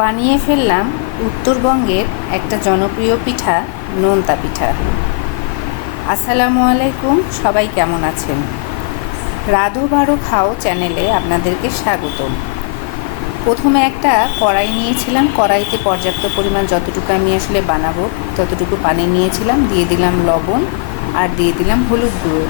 বানিয়ে ফেললাম উত্তরবঙ্গের একটা জনপ্রিয় পিঠা, নোনতা পিঠা। আসসালামু আলাইকুম, সবাই কেমন আছেন? রাধু বারো খাও চ্যানেলে আপনাদেরকে স্বাগতম। প্রথমে একটা কড়াই নিয়েছিলাম, কড়াইতে পর্যাপ্ত পরিমাণ যতটুকু আমি আসলে বানাবো, ততটুকু পানি নিয়েছিলাম, দিয়ে দিলাম লবণ আর দিয়ে দিলাম হলুদ গুঁড়ো।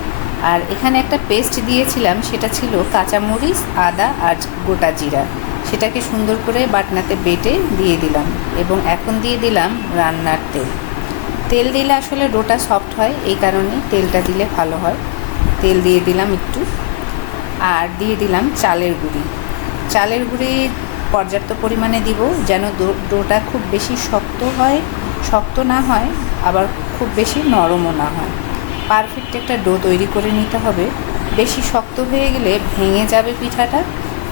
আর এখানে একটা পেস্ট দিয়েছিলাম, সেটা ছিল কাঁচামরিচ, আদা আর গোটা জিরা। সেটাকে সুন্দর করে বাটনাতে বেটে দিয়ে দিলাম এবং এখন দিয়ে দিলাম রান্নার তেল। তেল দিলে আসলে ডোটা সফট হয়, এই কারণে তেলটা দিলে ভালো হয়। তেল দিয়ে দিলাম একটু। আর দিয়ে দিলাম চালের গুঁড়ি। চালের গুঁড়ি পর্যাপ্ত পরিমাণে দিব যেন ডোটা খুব বেশি শক্ত হয়, শক্ত না হয়, আবার খুব বেশি নরমও না হয়। পারফেক্ট একটা ডো তৈরি করে নিতে হবে। বেশি শক্ত হয়ে গেলে ভেঙে যাবে পিঠাটা।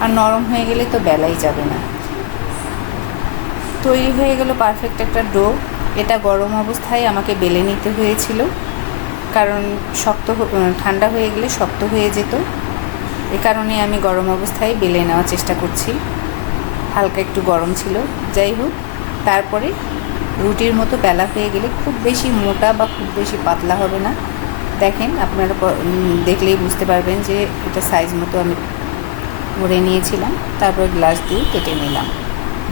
আর নরম হয়ে গেলে তো বেলাই যাবে না। তৈরি হয়ে গেল পারফেক্ট একটা ডো এটা গরম অবস্থায় আমাকে বেলে নিতে হয়েছিল। কারণ শক্ত ঠান্ডা হয়ে গেলে শক্ত হয়ে যেত। এ কারণে আমি গরম অবস্থায় বেলে নেওয়ার চেষ্টা করছি। হালকা একটু গরম ছিল। যাই হোক, তারপরে রুটির মতো বেলা হয়ে গেলে খুব বেশি মোটা বা খুব বেশি পাতলা হবে না। দেখেন, আপনারা দেখলেই বুঝতে পারবেন যে এটা সাইজ মতো আমি ভরে নিয়েছিলাম, তারপর গ্লাস দিয়ে কেটে নিলাম।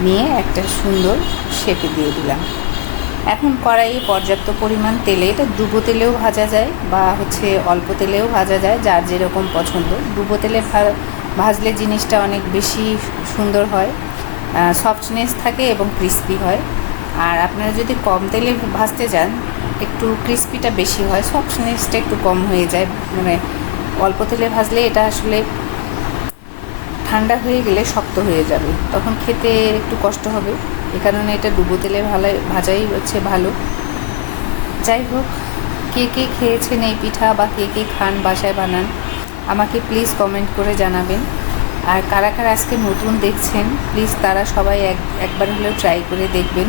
নিয়ে একটা সুন্দর শেপে দিয়ে দিলাম। এখন কড়াইয়ে পর্যাপ্ত পরিমাণ তেলে, এটা ডুবো তেলেও ভাজা যায় বা হচ্ছে অল্প তেলেও ভাজা যায়, যার যেরকম পছন্দ। ডুবো তেলে ভাজলে জিনিসটা অনেক বেশি সুন্দর হয় সফটনেস থাকে এবং ক্রিস্পি হয়। আর আপনারা যদি কম তেলে ভাজতে যান, একটু ক্রিস্পিটা বেশি হয় সফটনেসটা একটু কম হয়ে যায়। মানে অল্প তেলে ভাজলে এটা আসলে ঠান্ডা হয়ে গেলে শক্ত হয়ে যাবে। তখন খেতে একটু কষ্ট হবে। এ কারণে এটা ডুবো তেলে ভালো, ভাজাই হচ্ছে ভালো। যাই হোক, কে কে খেয়েছেন এই পিঠা বা কে কে খান বাসায় বানান, আমাকে প্লিজ কমেন্ট করে জানাবেন। আর কারা কারা আজকে নতুন দেখছেন প্লিজ তারা সবাই এক, একবার হলেও ট্রাই করে দেখবেন।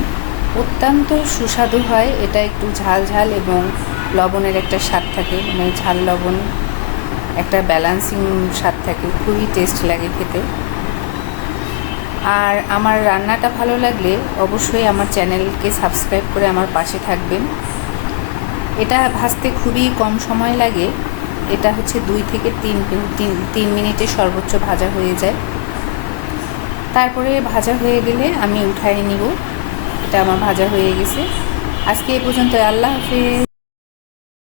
অত্যন্ত সুস্বাদু হয়, এটা একটু ঝাল ঝাল এবং লবণের একটা স্বাদ থাকে মানে ঝাল লবণ একটা ব্যালান্সিং স্বাদ থাকে, খুবই টেস্ট লাগে খেতে। আর আমার রান্নাটা ভালো লাগলে অবশ্যই আমার চ্যানেলকে সাবস্ক্রাইব করে আমার পাশে থাকবেন। এটা ভাজতে খুবই কম সময় লাগে, এটা হচ্ছে দুই থেকে তিন তিন তিন মিনিটে সর্বোচ্চ ভাজা হয়ে যায়। তারপরে ভাজা হয়ে গেলে আমি উঠাই নিব, এটা আমার ভাজা হয়ে গেছে। আজকে এ পর্যন্ত আল্লাহ হাফিজ।